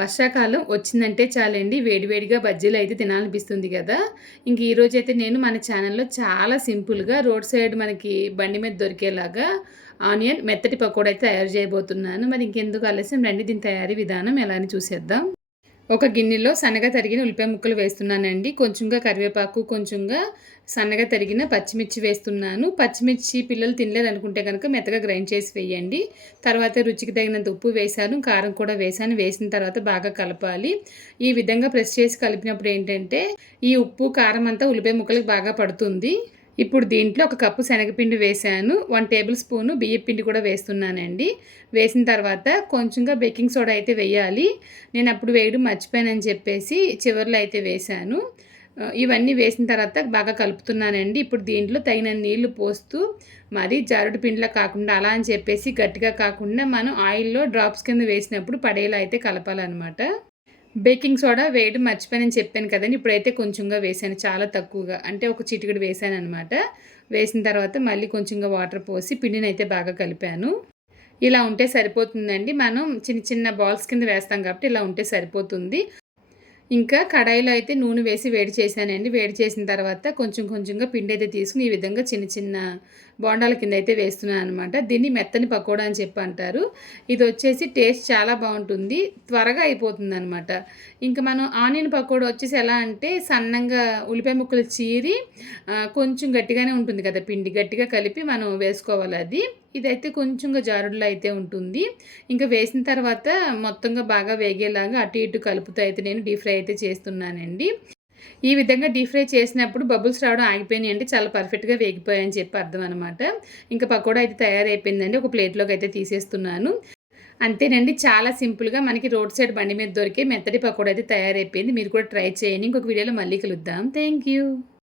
వర్షాకాలం వచ్చిందంటే చాలండి. వేడివేడిగా బజ్జీలు అయితే తినాలనిపిస్తుంది కదా. ఇంక ఈరోజు అయితే నేను మన ఛానల్లో చాలా సింపుల్గా రోడ్ సైడ్ మనకి బండి మీద దొరికేలాగా ఆనియన్ మెత్తటి పకోడీ అయితే తయారు చేయబోతున్నాను. మరి ఇంకెందుకు ఆలస్యం? రండి దీని తయారీ విధానం ఎలా అని చూసేద్దాం. ఒక గిన్నెలో సన్నగా తరిగిన ఉల్లిపాయ ముక్కలు వేస్తున్నానండి. కొంచెంగా కరివేపాకు కొంచెంగా సన్నగా తరిగిన పచ్చిమిర్చి వేస్తున్నాను. పచ్చిమిర్చి పిల్లలు తినలేరు అనుకుంటే కనుక మెత్తగా గ్రైండ్ చేసి వేయండి. తర్వాత రుచికి తగినంత ఉప్పు వేశాను కారం కూడా వేసాను వేసిన తర్వాత బాగా కలపాలి. ఈ విధంగా ప్రెస్ చేసి కలిపినప్పుడు ఏంటంటే ఈ ఉప్పు కారం అంతా ఉల్లిపాయ ముక్కలకు బాగా పడుతుంది. ఇప్పుడు దీంట్లో ఒక కప్పు శనగపిండి వేసాను వన్ టేబుల్ స్పూను బియ్య పిండి కూడా వేస్తున్నానండి. వేసిన తర్వాత కొంచెంగా బేకింగ్ సోడా అయితే వేయాలి. నేను అప్పుడు వేయడం మర్చిపోయానని చెప్పేసి చివరిలో అయితే వేశాను. ఇవన్నీ వేసిన తర్వాత బాగా కలుపుతున్నానండి. ఇప్పుడు దీంట్లో తగిన నీళ్ళు పోస్తూ మరీ జారుడు పిండిలా కాకుండా అలా అని చెప్పేసి గట్టిగా కాకుండా మనం ఆయిల్లో డ్రాప్స్ కింద వేసినప్పుడు పడేలా అయితే కలపాలన్నమాట. బేకింగ్ సోడా వేయడం మర్చిపోయానని చెప్పాను కదండి. ఇప్పుడైతే కొంచెంగా వేసాను చాలా తక్కువగా. అంటే ఒక చిటికడు వేసాను అనమాట వేసిన తర్వాత మళ్ళీ కొంచెంగా వాటర్ పోసి పిండిని అయితే బాగా కలిపాను. ఇలా ఉంటే సరిపోతుందండి. మనం చిన్న చిన్న బాల్స్ కింద వేస్తాం కాబట్టి ఇలా ఉంటే సరిపోతుంది. ఇంకా కడాయిలో అయితే నూనె వేసి వేడి చేశానండి. వేడి చేసిన తర్వాత కొంచెం కొంచెంగా పిండి అయితే తీసుకుని ఈ విధంగా చిన్న చిన్న బోండాల కింద అయితే వేస్తున్నాను అనమాట దీన్ని మెత్తని పకోడా అని చెప్పి అంటారు. ఇది వచ్చేసి టేస్ట్ చాలా బాగుంటుంది. త్వరగా అయిపోతుంది అనమాట ఇంకా మనం ఆనియన్ పకోడా వచ్చేసి ఎలా అంటే సన్నంగా ఉల్లిపాయ ముక్కలు చీరి కొంచెం గట్టిగానే ఉంటుంది కదా పిండి. గట్టిగా కలిపి మనం వేసుకోవాలి అది. ఇదైతే కొంచెంగా జారుడులో అయితే ఉంటుంది. ఇంకా వేసిన తర్వాత మొత్తంగా బాగా వేగేలాగా అటు ఇటు కలుపుతూ అయితే నేను డీప్ ఫ్రై అయితే చేస్తున్నానండి. ఈ విధంగా డీప్ ఫ్రై చేసినప్పుడు బబుల్స్ రావడం ఆగిపోయినాయి అంటే చాలా పర్ఫెక్ట్గా వేగిపోయాయని చెప్పి అర్థం అనమాట ఇంకా పకోడా అయితే తయారైపోయిందండి. ఒక ప్లేట్లోకి అయితే తీసేస్తున్నాను. అంతేనండి. చాలా సింపుల్గా మనకి రోడ్ సైడ్ బండి మీద దొరికే మెత్తటి పకోడా అయితే తయారైపోయింది. మీరు కూడా ట్రై చేయండి. ఇంకొక వీడియోలో మళ్ళీ కలుద్దాం. Thank you